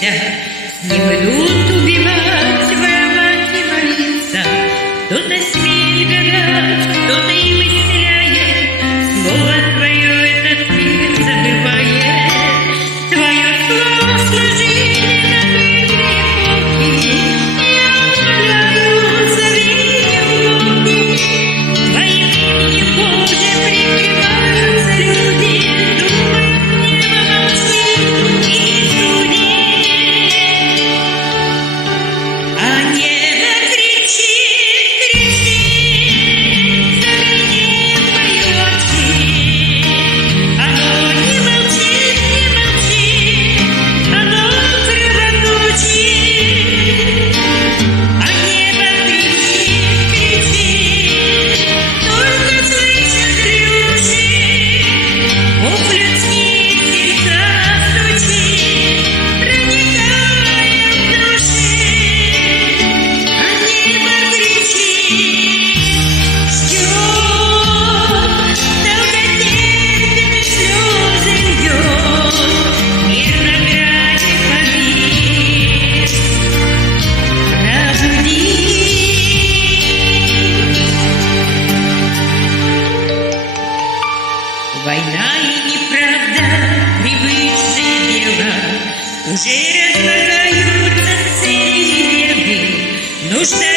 нельзя. Не будут убивать, воровать и молиться. Кто-то смеет гадать, кто-то и мысляет. Слово твое этот мир забывает. Твое слово служили на мирные эпохи. Я умоляю, зови Боги. Твоим именем, Боже, прикрываются люди. Думают, небо молчит и судит. А небо кричит, кричит, зови мою отцы. Оно не молчит, не молчит, оно кровоточит. А небо кричит, кричит, только слышат уши. Бог людские сердца стучит, проникая в души. А небо кричит, ждет, долготерпит, слезы льет. Мир на грани побед. Война и неправда, привычное дело, уже разлагаются цели веры, нужда